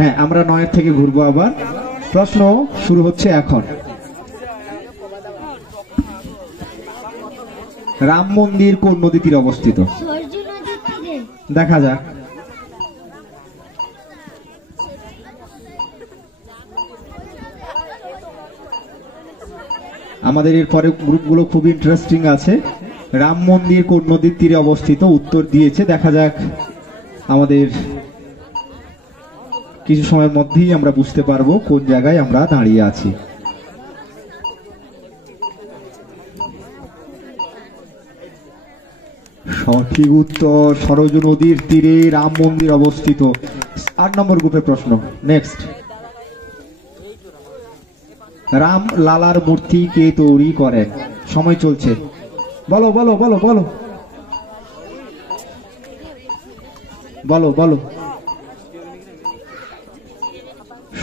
হ্যাঁ, আমরা 9 থেকে ঘুরবো আবার। প্রশ্ন শুরু হচ্ছে এখন। রাম মন্দির কোন নদী তীরে অবস্থিত? দেখা যাক। আমাদের এর পরে গ্রুপগুলো খুব ইন্টারেস্টিং আছে। রাম মন্দির কোন নদীর তীরে অবস্থিত উত্তর দিয়েছে। দেখা যাক, আমাদের কিছু সময়ের মধ্যেই আমরা বুঝতে পারবো কোন জায়গায় আমরা দাঁড়িয়ে আছি। সঠিক উত্তর, সরজু নদীর তীরে রাম মন্দির অবস্থিত। 8 নম্বর গ্রুপের প্রশ্ন। নেক্সট, রাম লালার মূর্তি কে তৈরি করেন? সময় চলছে, বলো বলো বলো বলো বলো বলো,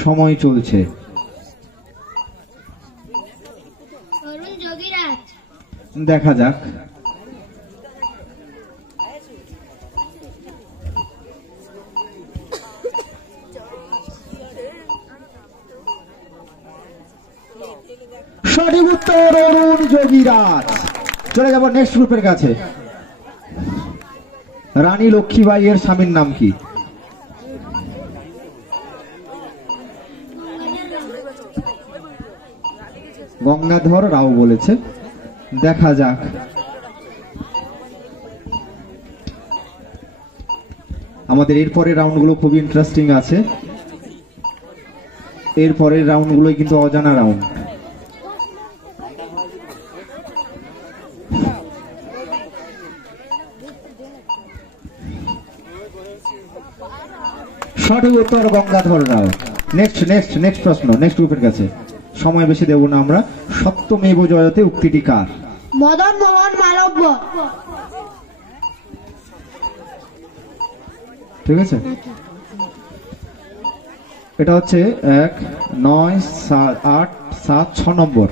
সময় চলছে। দেখা যাক। সঠিক উত্তর অরুণ যোগীরাজ। চলে যাব নেক্সট গ্রুপের কাছে। রানী লক্ষ্মীবাই এর স্বামীর নাম কি? গঙ্গাধর রাও বলেছে। দেখা যাক। আমাদের এরপরের রাউন্ডগুলো খুব ইন্টারেস্টিং আছে। এরপরের রাউন্ডগুলোই কিন্তু অজানা রাউন্ড। সঠিক উত্তর গঙ্গাধর রাও। নেক্সট নেক্সট নেক্সট প্রশ্ন, নেক্সট গ্রুপের কাছে। সময় বেশি দেব না আমরা। সত্যমেব জয়তে উক্তিটি কার? মদন মোহন মালব্য। ঠিক আছে, এটা হচ্ছে 1, 9, 8, 7, 6 নম্বর।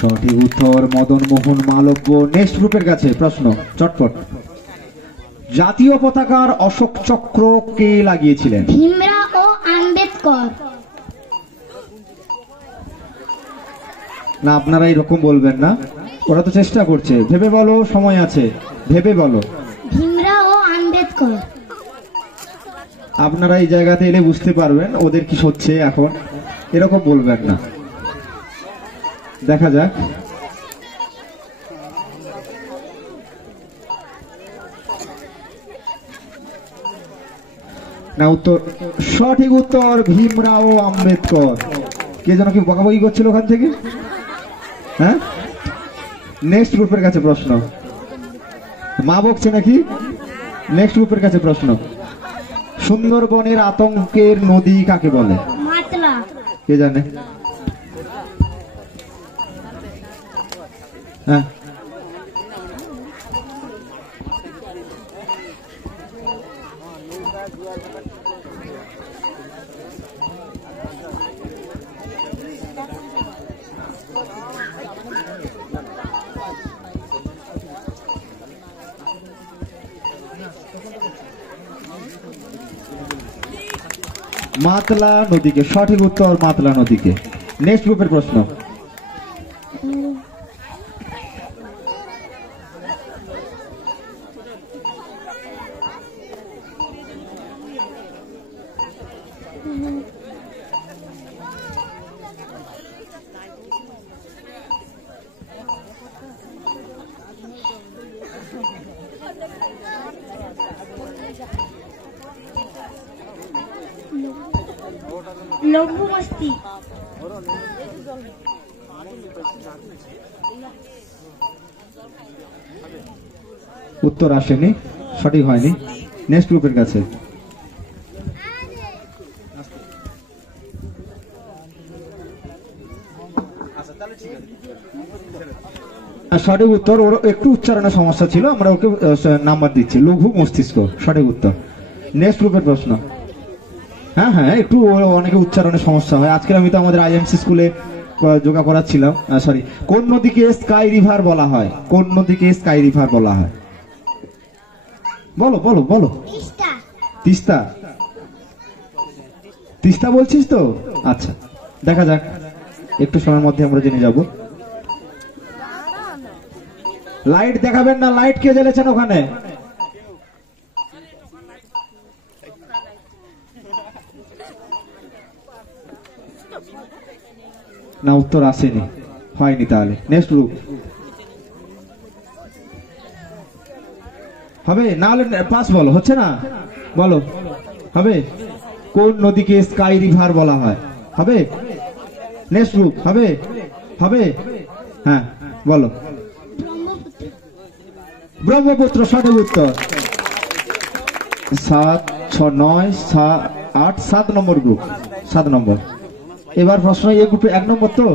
সঠিক উত্তর মদন মোহন মালব্য। নেক্সট গ্রুপের কাছে প্রশ্ন, চটপট। জাতীয় পতাকার অশোক চক্র কে লাগিয়েছিলেন? ভীমরাও ও আম্বেদকর। না, আপনারা এরকম বলবেন না, ওরা তো চেষ্টা করছে। ভেবে বলো, সময় আছে, ভেবে বলো। ভীমরাও ও আম্বেদকর। আপনারা এই জায়গাতে এলে বুঝতে পারবেন ওদের কি হচ্ছে এখন। এরকম বলবেন না। দেখা যাক। না, উত্তর সঠিক উত্তর ভীমরাও আম্বেদকর। কে যেন কি বকাবকি করছিল ওখান থেকে? হ্যাঁ, নেক্সট গ্রুপের কাছে প্রশ্ন। মা বকছে নাকি? নেক্সট গ্রুপের কাছে প্রশ্ন। সুন্দরবনের আতঙ্কের নদী কাকে বলে? মাতলা। কে জানে? হ্যাঁ, মাতলা নদীকে। সঠিক উত্তর মাতলা নদীকে। নেক্সট গ্রুপের প্রশ্ন। লঘু মস্তি। উত্তর আসেনি, সঠিক হয়নি। নেক্সট গ্রুপের কাছে। সঠিক উত্তর, ওর একটু উচ্চারণের সমস্যা ছিল, আমরা ওকে নাম্বার দিচ্ছি। লঘু মস্তিষ্ক সঠিক উত্তর। নেক্সট গ্রুপের প্রশ্ন। হ্যাঁ হ্যাঁ, একটু অনেকে উচ্চারণে সমস্যা হয়। আজকে আমি তো আমাদের আইএমসি স্কুলে যোগা করাচ্ছিলাম। সরি, কোন নদীকে স্কাই রিভার বলা হয়? কোন নদীকে স্কাই রিভার বলা হয়? বলো বলো বলো। তিস্তা। তিস্তা? তিস্তা বলছিস তো? আচ্ছা, দেখা যাক, একটু সময়ের মধ্যে আমরা জেনে যাব। লাইট দেখাবেন না, লাইট কে জ্বেলেছেন ওখানে? না, উত্তর আসেনি, হয়নি। তাহলে নেক্সট গ্রুপ হবে না হলে পাস। বলো, হচ্ছে না? বলো, হবে? কোন নদীকে স্কাই রিভার বলা হয়? হবে? নেক্সট গ্রুপ হবে? হবে? হ্যাঁ বলো। ব্রহ্মপুত্র। ব্রহ্মপুত্র সঠিক উত্তর। 7, 6, 9, 8, 7 নম্বর গ্রুপ, 7 নম্বর। এবার প্রশ্ন এই গ্রুপে 1 নম্বর তো।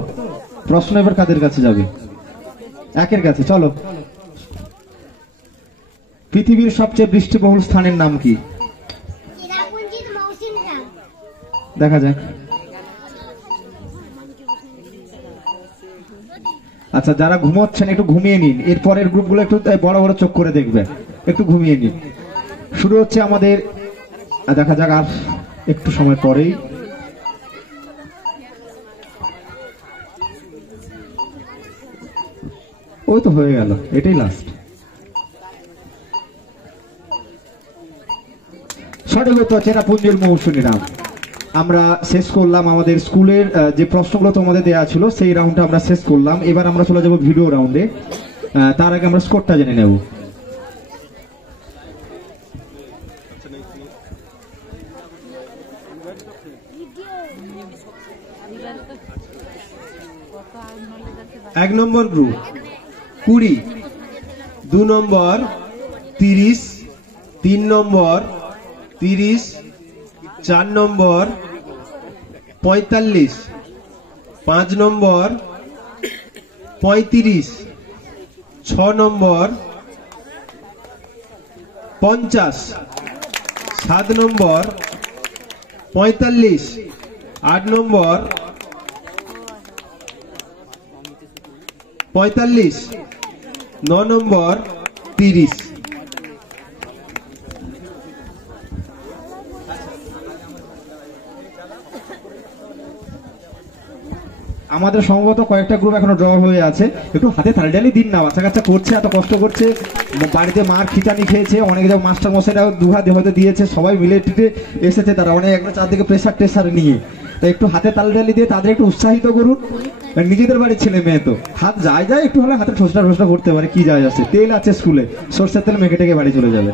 প্রশ্ন এবার কাদের কাছে যাবে? একের কাছে। চলো, পৃথিবীর সবচেয়ে বৃষ্টিবহুল স্থানের নাম কি? চেরাপুঞ্জির মৌসুমী রাম। দেখা যাক। আচ্ছা, যারা ঘুমোচ্ছেন একটু ঘুমিয়ে নিন, এরপরের গ্রুপগুলো একটু বড় বড় চোখ করে দেখবেন, একটু ঘুমিয়ে নিন। শুরু হচ্ছে আমাদের, দেখা যাক আর একটু সময় পরেই। ওই তো হয়ে গেল, এটাই লাস্ট। সঠিক উত্তর চেরাপুঞ্জির মৌসুমী রাম। আমরা শেষ করলাম আমাদের স্কুলের যে প্রশ্নগুলো তোমাদের দেওয়া ছিল সেই রাউন্ডটা আমরা শেষ করলাম। এবার আমরা চলে যাব ভিডিও রাউন্ডে। তার আগে আমরা স্কোরটা জেনে নেব। এক নম্বর গ্রুপ 20, 2 নম্বর 30, 3 নম্বর 30, 4 নম্বর 45, 5 নম্বর 35, 6 নম্বর 50, 7 নম্বর 45, 8 নম্বর 45, 9 নম্বর 30। আমাদের সম্ভবত কয়েকটা গ্রুপ এখনো ড্র হয়ে আছে। একটু হাতে তালিটালি দিন না, বাচ্চা কাচ্চা করছে, এত কষ্ট করছে, বাড়িতে মার খিচানি খেয়েছে, অনেক মাস্টার মশাইরাও দুহাতে হয়তো দিয়েছে, সবাই মিলে টিটে এসেছে, তারা অনেক একটা চারদিকে প্রেসার টেসার নিয়ে। তাই একটু হাতে তালিটালি দিয়ে তাদের একটু উৎসাহিত করুন। নিজেদের বাড়ির ছেলে মেয়ে তো হাত যায় একটু হলে হাতে ঠোসটা ঠোসটা করতে পারে, কি যায় আছে, তেল আছে স্কুলে, সর্ষের তেল মেখে টেকে বাড়ি চলে যাবে।